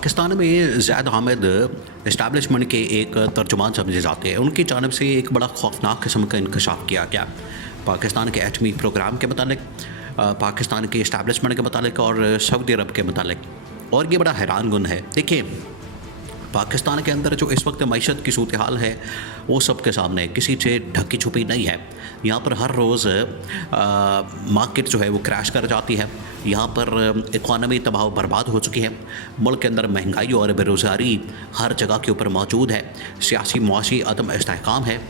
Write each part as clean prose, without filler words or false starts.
पाकिस्तान में ज़ैद हामिद इस्टेब्लिशमेंट के एक तर्जुमान समझे जाते हैं। उनकी जानिब से एक बड़ा खौफनाक किस्म का इंकशाफ किया गया पाकिस्तान के एटमी प्रोग्राम के मतलब, पाकिस्तान के इस्टेब्लिशमेंट के मतलब और सऊदी अरब के मतलब। और ये बड़ा हैरान कुन है। देखिए, पाकिस्तान के अंदर जो इस वक्त मईशत की सूरत हाल है वो सबके सामने है, किसी से ढकी छुपी नहीं है। यहाँ पर हर रोज़ मार्केट जो है वो क्रैश कर जाती है। यहाँ पर इकॉनमी तबाह बर्बाद हो चुकी है। मुल्क के अंदर महंगाई और बेरोज़गारी हर जगह के ऊपर मौजूद है। सियासी मुआशी अदम इस्तेहकाम है।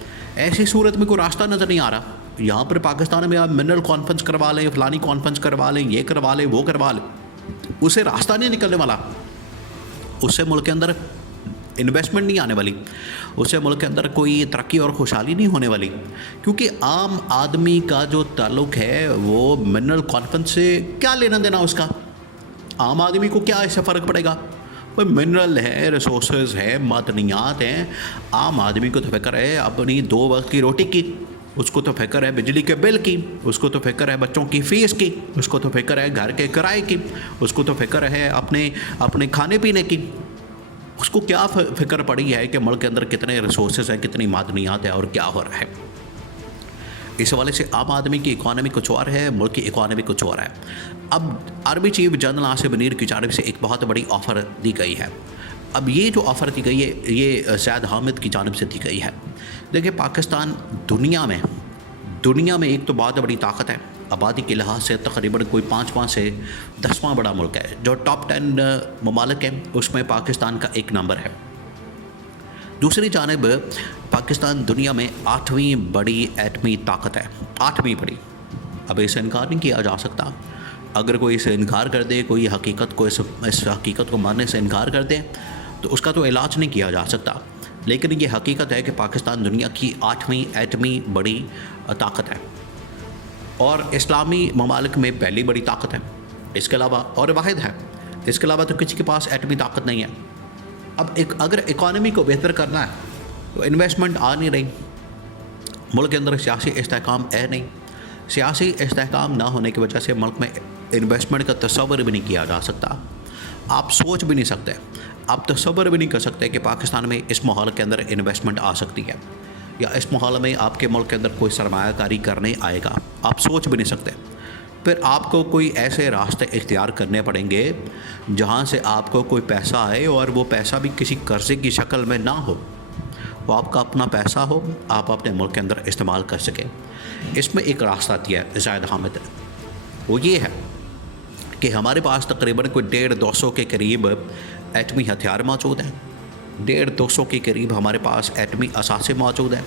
ऐसी सूरत में कोई रास्ता नज़र नहीं आ रहा। यहाँ पर पाकिस्तान में आप मिनरल कॉन्फ्रेंस करवा लें, फ़लानी कॉन्फ्रेंस करवा लें, ये करवा लें, वो करवा लें, उससे रास्ता नहीं निकलने वाला। उससे मुल्क के अंदर इन्वेस्टमेंट नहीं आने वाली, उससे मुल्क के अंदर कोई तरक्की और खुशहाली नहीं होने वाली। क्योंकि आम आदमी का जो ताल्लुक़ है वो मिनरल कॉन्फ्रेंस से क्या लेना देना उसका। आम आदमी को क्या इससे फ़र्क पड़ेगा? भाई मिनरल है, रिसोर्सेज है, मादनियात हैं। आम आदमी को तो फ़िक्र है अपनी 2 वक्त की रोटी की, उसको तो फ़िक्र है बिजली के बिल की, उसको तो फ़िक्र है बच्चों की फ़ीस की, उसको तो फ़िक्र है घर के किराए की, उसको तो फ़िक्र है अपने खाने पीने की। उसको क्या फ़िक्र पड़ी है कि मुल्क के अंदर कितने रिसोर्सेज हैं, कितनी मादनियात है और क्या हो रहा है। इस हवाले से आम आदमी की इकॉनमी कुछ और है, मुल्क की इकॉनमी कुछ और है। अब army chief general Asif Munir की जानिब से एक बहुत बड़ी ऑफ़र दी गई है। अब ये जो ऑफ़र दी गई है ये ज़ैद हामिद की जानिब से दी गई है। देखिए, पाकिस्तान दुनिया में एक तो बहुत बड़ी ताकत है। आबादी के लिहाज से तकरीबन कोई 5वां से 10वां बड़ा मुल्क है। जो टॉप 10 ममालिक हैं उसमें पाकिस्तान का 1 नंबर है। दूसरी जानिब पाकिस्तान दुनिया में 8वीं बड़ी एटमी ताकत है, 8वीं बड़ी। अब इसे इनकार नहीं किया जा सकता। अगर कोई इसे इनकार कर दे, कोई हकीकत को इस हकीकत को मानने से इनकार कर दे तो उसका तो इलाज नहीं किया जा सकता। लेकिन ये हकीकत है कि पाकिस्तान दुनिया की 8वीं एटमी बड़ी ताकत है और इस्लामी ममालिक में पहली बड़ी ताकत है। इसके अलावा और वाहिद है, इसके अलावा तो किसी के पास एटमी ताकत नहीं है। अब अगर इकॉनमी को बेहतर करना है तो इन्वेस्टमेंट आ नहीं रही, मुल्क के अंदर सियासी इस्तेहकाम है नहीं। सियासी इस्तेहकाम ना होने की वजह से मुल्क में इन्वेस्टमेंट का तस्वर भी नहीं किया जा सकता। आप सोच भी नहीं सकते, आप तस्वर भी नहीं कर सकते कि पाकिस्तान में इस माहौल के अंदर इन्वेस्टमेंट आ सकती है या इस माहौल में आपके मुल्क के अंदर कोई सरमायाकारी करने आएगा। आप सोच भी नहीं सकते। फिर आपको कोई ऐसे रास्ते इख्तियार करने पड़ेंगे जहाँ से आपको कोई पैसा आए और वो पैसा भी किसी कर्ज़े की शक्ल में ना हो, वो आपका अपना पैसा हो, आप अपने मुल्क के अंदर इस्तेमाल कर सकें। इसमें एक रास्ता दिया है ज़ैद हामिद ने, वो ये है कि हमारे पास तकरीबन कोई 150-200 के करीब एटमी हथियार मौजूद हैं। 150-200 के करीब हमारे पास एटमी असासे मौजूद हैं।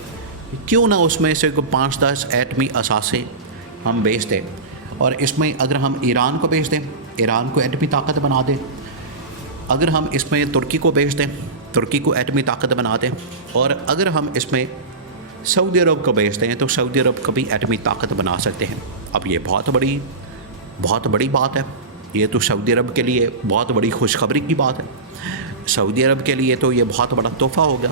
क्यों ना उसमें से कोई 5-10 एटमी असासे हम बेच दें और इसमें अगर हम ईरान को बेच दें, ईरान को एटमी ताकत बना दें। अगर हम इसमें तुर्की को बेच दें, तुर्की को एटमी ताकत बना दें। और अगर हम इसमें सऊदी अरब को बेच दें तो सऊदी अरब को भी एटमी ताकत बना सकते हैं। अब ये बहुत बड़ी बात है। ये तो सऊदी अरब के लिए बहुत बड़ी खुशखबरी की बात है। सऊदी अरब के लिए तो ये बहुत बड़ा तोहफ़ा होगा।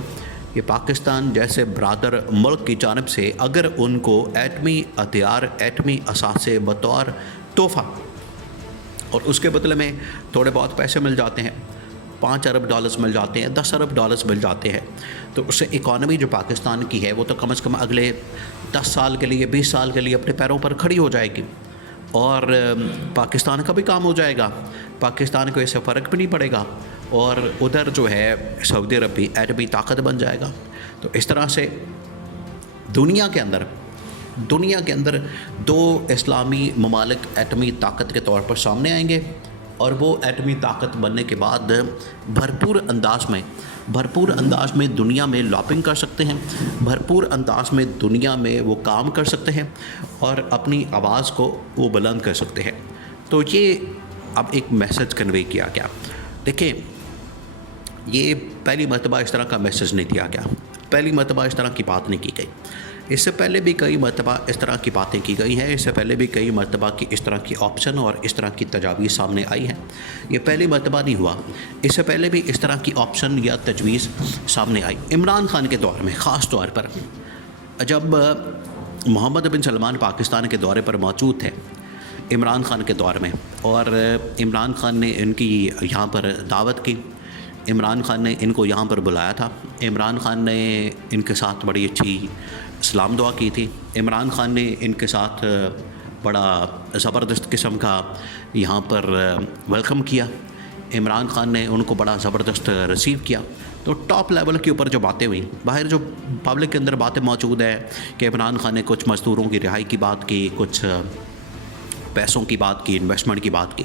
ये पाकिस्तान जैसे बरादर मुल्क की जानिब से अगर उनको एटमी हथियार, एटमी असासे बतौर तोहफ़ा और उसके बदले में थोड़े बहुत पैसे मिल जाते हैं, $5 अरब मिल जाते हैं, $10 अरब मिल जाते हैं, तो उससे इकॉनमी जो पाकिस्तान की है वो तो कम से कम अगले 10 साल के लिए, 20 साल के लिए अपने पैरों पर खड़ी हो जाएगी और पाकिस्तान का भी काम हो जाएगा। पाकिस्तान को इससे फ़र्क भी नहीं पड़ेगा और उधर जो है सऊदी अरब भी एटमी ताकत बन जाएगा। तो इस तरह से दुनिया के अंदर 2 इस्लामी ममालिक एटमी ताकत के तौर पर सामने आएंगे और वो एटमी ताकत बनने के बाद भरपूर अंदाज में दुनिया में लॉबिंग कर सकते हैं, भरपूर अंदाज में दुनिया में वो काम कर सकते हैं और अपनी आवाज़ को वो बुलंद कर सकते हैं। तो ये अब एक मैसेज कन्वे किया गया। देखिए, ये पहली मरतबा इस तरह का मैसेज नहीं दिया गया, पहली मरतबा इस तरह की बात नहीं की गई। इससे पहले भी कई मरतबा इस तरह की बातें की गई हैं। इससे पहले भी कई मरतबा की इस तरह की ऑप्शन और इस तरह की तजावीज़ सामने आई हैं। ये पहली मरतबा नहीं हुआ, इससे पहले भी इस तरह की ऑप्शन या तजवीज़ सामने आई। इमरान खान के दौर में ख़ास तौर पर, जब मोहम्मद बिन सलमान पाकिस्तान के दौरे पर मौजूद थे, इमरान खान के दौर में, और इमरान खान ने इनकी यहाँ पर दावत की عمران خان نے ان کو یہاں پر بلایا تھا. عمران خان نے ان کے ساتھ بڑی اچھی سلام دعا کی تھی. عمران خان نے ان کے ساتھ بڑا زبردست قسم کا یہاں پر ویلکم کیا. عمران خان نے ان کو بڑا زبردست ریسیو کیا. تو ٹاپ لیول کے اوپر جو باتیں ہوئیں، باہر جو پبلک کے اندر باتیں موجود ہیں کہ عمران خان نے کچھ مزدوروں کی رہائی کی بات کی، کچھ پیسوں کی بات کی، انویسٹمنٹ کی بات کی،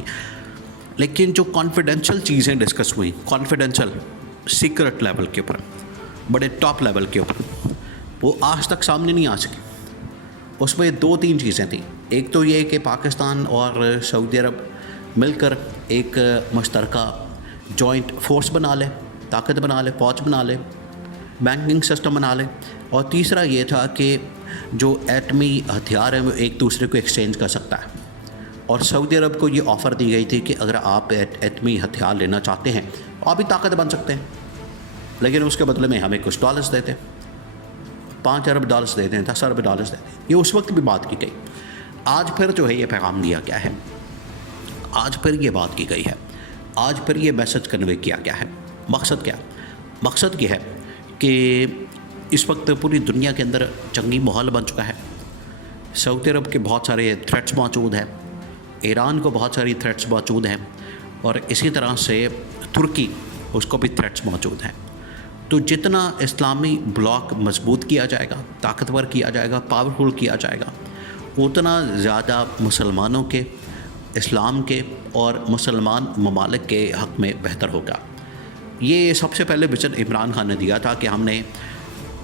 لیکن جو کانفیڈینشیل چیزیں ڈسکس ہوئیں، کانفیڈینشیل سیکرٹ لیول کے اوپر، بڑے ٹاپ لیول کے اوپر، وہ آج تک سامنے نہیں آ سکی. اس میں 2-3 چیزیں تھیں. ایک تو یہ کہ پاکستان اور سعودی عرب مل کر ایک مشترکہ جوائنٹ فورس بنا لے، طاقت بنا لے، فوج بنا لے، بینکنگ سسٹم بنا لے. اور تیسرا یہ تھا کہ جو ایٹمی ہتھیار ہیں وہ ایک دوسرے کو ایکسچینج کر سکتا ہے. اور سعودی عرب کو یہ آفر دی گئی تھی کہ اگر آپ ایٹمی ہتھیار لینا چاہتے ہیں آپ بھی طاقت بن سکتے ہیں، لیکن اس کے بدلے میں ہمیں کچھ ڈالرز دیتے ہیں، 5 ارب ڈالرز دیتے ہیں، 10 ارب ڈالرز دیتے ہیں. یہ اس وقت بھی بات کی گئی. آج پھر جو ہے یہ پیغام دیا گیا ہے، آج پھر یہ بات کی گئی ہے، آج پھر یہ میسج کنوے کیا گیا ہے. مقصد کیا؟ مقصد یہ ہے کہ اس وقت پوری دنیا کے اندر جنگی ماحول بن چکا ہے. سعودی عرب کے بہت سارے تھریٹس موجود ہیں، ایران کو بہت ساری تھریٹس موجود ہیں، اور اسی طرح سے ترکی، اس کو بھی تھریٹس موجود ہیں. تو جتنا اسلامی بلاک مضبوط کیا جائے گا، طاقتور کیا جائے گا، پاورفل کیا جائے گا، اتنا زیادہ مسلمانوں کے، اسلام کے اور مسلمان ممالک کے حق میں بہتر ہوگا. یہ سب سے پہلے وژن عمران خان نے دیا تھا کہ ہم نے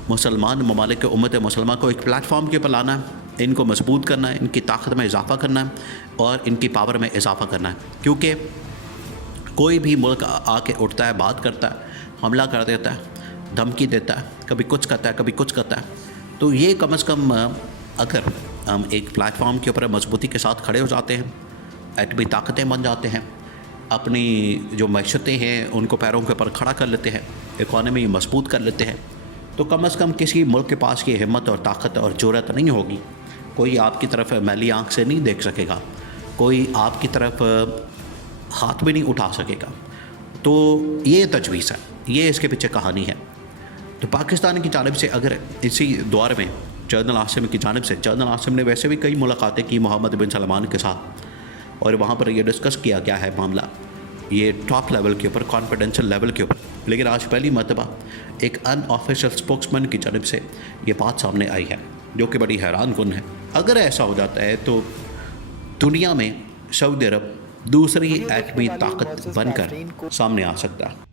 مسلمان ممالک کے امت مسلمہ کو ایک پلیٹ فارم کے اوپر لانا ہے، ان کو مضبوط کرنا ہے، ان کی طاقت میں اضافہ کرنا ہے اور ان کی پاور میں اضافہ کرنا ہے. کیونکہ کوئی بھی ملک آ کے اٹھتا ہے، بات کرتا ہے، حملہ کر دیتا ہے، دھمکی دیتا ہے، کبھی کچھ کرتا ہے، کبھی کچھ کرتا ہے. تو یہ کم از کم اگر ہم ایک پلیٹ فارم کے اوپر مضبوطی کے ساتھ کھڑے ہو جاتے ہیں، ایٹمی طاقتیں بن جاتے ہیں، اپنی جو معیشتیں ہیں ان کو پیروں کے اوپر کھڑا کر لیتے ہیں، اکانومی مضبوط کر لیتے ہیں، تو کم از کم کسی ملک کے پاس یہ ہمت اور طاقت اور جرأت نہیں ہوگی. کوئی آپ کی طرف میلی آنکھ سے نہیں دیکھ سکے گا، کوئی آپ کی طرف ہاتھ بھی نہیں اٹھا سکے گا. تو یہ تجویز ہے، یہ اس کے پیچھے کہانی ہے. تو پاکستان کی جانب سے اگر اسی دور میں جنرل عاصم کی جانب سے، جنرل عاصم نے ویسے بھی کئی ملاقاتیں کی محمد بن سلمان کے ساتھ، اور وہاں پر یہ ڈسکس کیا گیا ہے معاملہ یہ ٹاپ لیول کے اوپر، کانفیڈینشیل لیول کے اوپر. لیکن آج پہلی مرتبہ ایک ان آفیشیل اسپوکس مین کی جانب سے یہ بات سامنے آئی ہے، جو کہ بڑی حیران کن ہے. اگر ایسا ہو جاتا ہے تو دنیا میں سعودی عرب دوسری ایٹمی طاقت بن کر سامنے آ سکتا ہے.